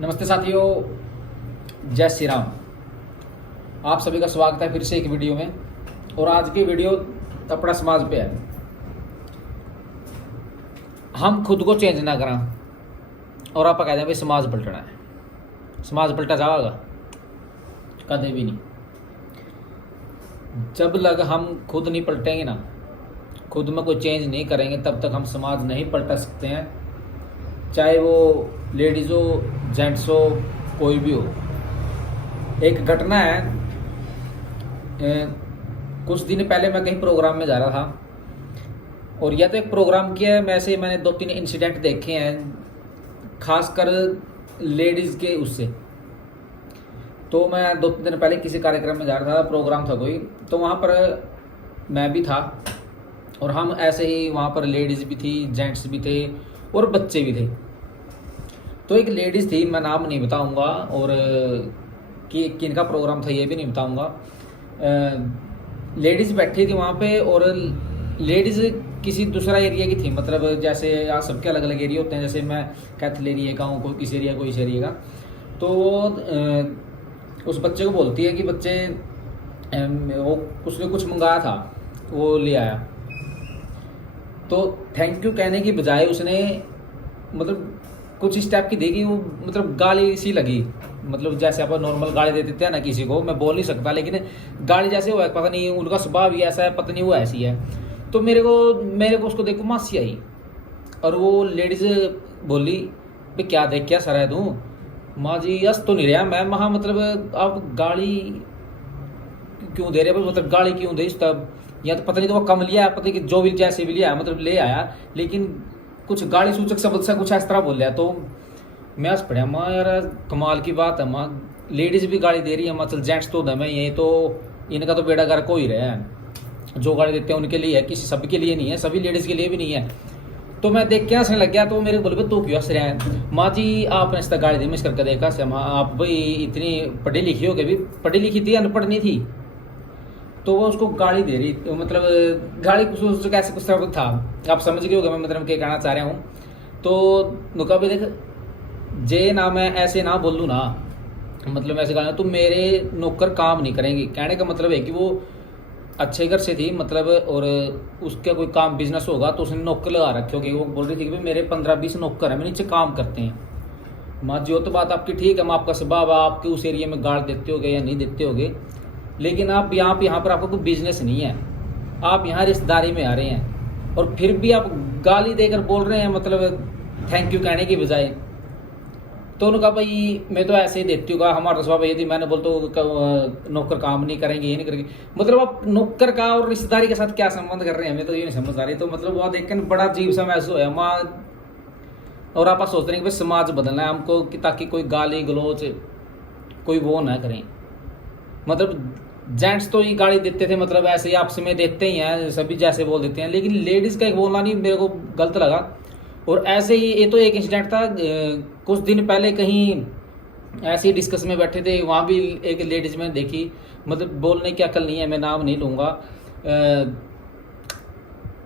नमस्ते साथियों, जय श्री राम। आप सभी का स्वागत है फिर से एक वीडियो में। और आज की वीडियो अपना समाज पे है। हम खुद को चेंज ना करें और आप कहते हैं भाई समाज पलटना है। समाज पलटा जाएगा कभी भी नहीं। जब लग हम खुद नहीं पलटेंगे ना, खुद में कोई चेंज नहीं करेंगे, तब तक हम समाज नहीं पलटा सकते हैं। चाहे वो लेडीज़ हो, जेंट्स हो, कोई भी हो। एक घटना है, कुछ दिन पहले मैं कहीं प्रोग्राम में जा रहा था और या तो एक प्रोग्राम किया है, वैसे मैंने 2-3 इंसिडेंट देखे हैं खासकर लेडीज़ के उससे। तो मैं 2-3 दिन पहले किसी कार्यक्रम में जा रहा था, प्रोग्राम था कोई, तो वहाँ पर मैं भी था और हम ऐसे ही वहाँ पर लेडीज़ भी थी, जेंट्स भी थे और बच्चे भी थे। तो एक लेडीज़ थी, मैं नाम नहीं बताऊंगा और कि किनका प्रोग्राम था ये भी नहीं बताऊंगा। लेडीज़ बैठी थी वहाँ पे और लेडीज़ किसी दूसरा एरिया की थी, मतलब जैसे यहाँ सबके अलग अलग एरिया होते हैं। जैसे मैं कैथल एरिया का हूँ, कोई किस एरिया कोई इस एरिया का। तो उस बच्चे को बोलती है कि बच्चे वो उसने कुछ मंगाया था, वो ले आया। तो थैंक यू कहने की बजाय उसने मतलब कुछ इस टाइप की देगी, वो मतलब गाली सी लगी। मतलब जैसे आप नॉर्मल गाली दे देते हैं ना किसी को, मैं बोल नहीं सकता, लेकिन गाली जैसे हुआ, पता नहीं उनका स्वभाव ही ऐसा है, पता नहीं वो ऐसी है। तो मेरे को उसको देखो मासी आई और वो लेडीज बोली भाई क्या देख क्या सर है तू। माँ जी यस तो नहीं रहा मैं महा, मतलब आप गाली क्यों दे रहे भाई, मतलब गाली क्यों दे तब, या तो पता नहीं तो वो कम लिया, पता नहीं जो भी जैसे भी लिया, मतलब ले आया, लेकिन कुछ गाली सूचक शब्द से कुछ इस तरह बोल रहा। तो मैं हंस पड़ा, माँ यार कमाल की बात है, माँ लेडीज भी गाली दे रही है, मतलब जेंट्स तो दमे ये तो इनका तो बेड़ा गर्क हो ही रहा है। जो गाली देते हैं उनके लिए है, किसी सबके लिए नहीं है, सभी लेडीज के लिए भी नहीं है। तो मैं देख के हंसने लग गया। तो मेरे बोले तू क्यों हंस रहा है। माँ जी आपने इस तरह गाली दी, मिस करके देखा से माँ, आप भाई इतनी पढ़ी लिखी हो, भी पढ़ी लिखी थी अनपढ़ नहीं थी। तो वो उसको गाली दे रही, तो मतलब गाली कुछ कैसे कुछ शब्द था, आप समझ गए होगा मैं मतलब क्या कहना चाह रहा हूँ। तो नुका भी देख जे ना मैं ऐसे ना बोलूँ ना, मतलब ऐसे गाली तो मेरे नौकर काम नहीं करेंगे। कहने का मतलब है कि वो अच्छे घर से थी, मतलब और उसका कोई काम बिजनेस होगा तो उसने नौकर लगा रखे होगी। वो बोल रही थी कि भाई मेरे 15-20 नौकर हैं, मेरे नीचे काम करते हैं। माँ जो तो बात आपकी ठीक है, मैं आपका स्वभाव आपके उस एरिया में गाड़ देते होगे या नहीं देते होगे, लेकिन आप यहाँ पर आपका कोई बिजनेस नहीं है, आप यहाँ रिश्तेदारी में आ रहे हैं और फिर भी आप गाली देकर बोल रहे हैं, मतलब थैंक यू कहने की बजाय। तो उन्होंने कहा भाई मैं तो ऐसे ही देती हूँ, हमारा स्वभाव ये थी, मैंने बोल तो नौकर काम नहीं करेंगे, ये नहीं करेंगे। मतलब आप नौकर का और रिश्तेदारी के साथ क्या संबंध कर रहे हैं, हमें तो ये नहीं समझ आ रही। तो मतलब वह देख कर बड़ा अजीब सा महसूस है माँ। और आप सोचते हैं कि भाई समाज बदलना है हमको, कि ताकि कोई गाली गलोच कोई वो ना करें। मतलब जेंट्स तो ये गाली देते थे, मतलब ऐसे ही आपस में देते ही हैं, सभी जैसे बोल देते हैं, लेकिन लेडीज़ का एक बोलना नहीं मेरे को गलत लगा। और ऐसे ही ये तो एक इंसिडेंट था, कुछ दिन पहले कहीं ऐसे ही डिस्कस में बैठे थे, वहाँ भी एक लेडीज़ मैंने देखी, मतलब बोलने की अकल नहीं है, मैं नाम नहीं लूँगा,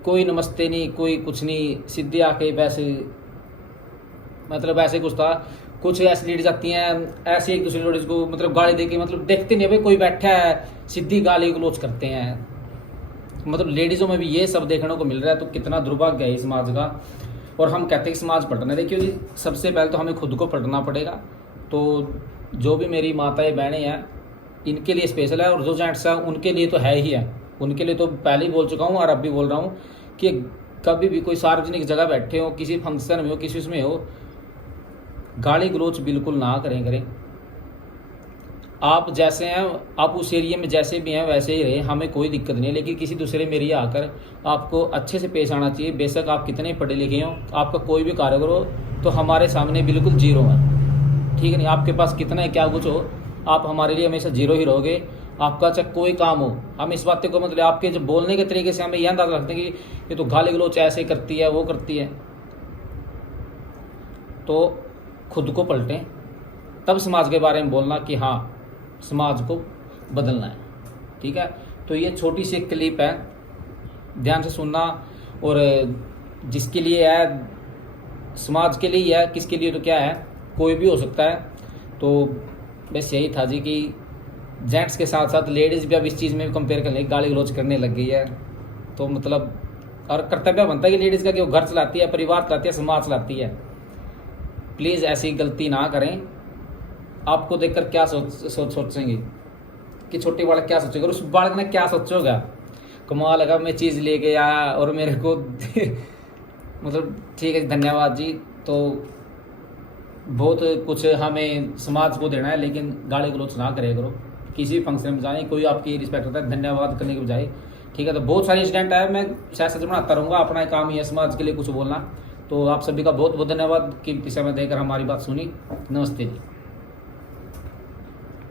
कोई नमस्ते नहीं, कोई कुछ नहीं, सीधे आके वैसे मतलब ऐसे कुछ था। कुछ ऐसी लेडीज आती हैं ऐसे एक दूसरी लेडीज को मतलब गाली देके, मतलब देखते नहीं भाई कोई बैठा है, सीधी गाली गलौज करते हैं। मतलब लेडीज़ों में भी ये सब देखने को मिल रहा है, तो कितना दुर्भाग्य है इस समाज का। और हम कहते हैं कि समाज पलटना, देखिए जी सबसे पहले तो हमें खुद को पलटना पड़ेगा। तो जो भी मेरी माताएं बहनें हैं इनके लिए स्पेशल है, और जो जेंट्स हैं उनके लिए तो है ही है। उनके लिए तो पहले ही बोल चुका हूँ और अब भी बोल रहा हूँ कि कभी भी कोई सार्वजनिक जगह बैठे हो, किसी फंक्शन में हो, किसी उसमें हो, गाली गलोच बिल्कुल ना करें। आप जैसे हैं, आप उस एरिया में जैसे भी हैं वैसे ही रहे, हमें कोई दिक्कत नहीं है, लेकिन किसी दूसरे में एरिया आकर आपको अच्छे से पेश आना चाहिए। बेशक आप कितने पढ़े लिखे हो, आपका कोई भी कार्य करो तो हमारे सामने बिल्कुल जीरो है, ठीक है नहीं। आपके पास कितना है क्या कुछ हो, आप हमारे लिए हमेशा जीरो ही रहोगे। आपका चाहे कोई काम हो, हम इस बात को मतलब आपके जो बोलने के तरीके से हमें यह अंदाजा रखते हैं कि ये तो गाली गलोच ऐसे करती है वो करती है। तो खुद को पलटें, तब समाज के बारे में बोलना कि हाँ समाज को बदलना है, ठीक है। तो ये छोटी सी एक क्लिप है, ध्यान से सुनना। और जिसके लिए है समाज के लिए है, किसके लिए तो क्या है, कोई भी हो सकता है। तो बस यही था जी कि जेंट्स के साथ साथ लेडीज़ भी अब इस चीज़ में भी कंपेयर कर लेगी, गाली गलौज करने लग गई है। तो मतलब और कर्तव्य बनता है कि लेडीज़ का कि वो घर चलाती है, परिवार चलाती है, समाज चलाती है। प्लीज़ ऐसी गलती ना करें। आपको देखकर क्या सोचेंगे कि छोटे बालक क्या सोचेगा, और उस बालक ने क्या सोचेगा, कमाल लगा मैं चीज़ लेके आया और मेरे को मतलब ठीक है, धन्यवाद जी। तो बहुत कुछ हमें समाज को देना है, लेकिन गाली गलौज ना करे करो। किसी भी फंक्शन में जाए, कोई आपकी रिस्पेक्ट करता है, धन्यवाद करने के बजाय, ठीक है। तो बहुत सारे इंसिडेंट है, मैं शायद सच बनाता रहूँगा, अपना काम ही है समाज के लिए कुछ बोलना। तो आप सभी का बहुत बहुत धन्यवाद, कीमती समय देकर हमारी बात सुनी। नमस्ते जी।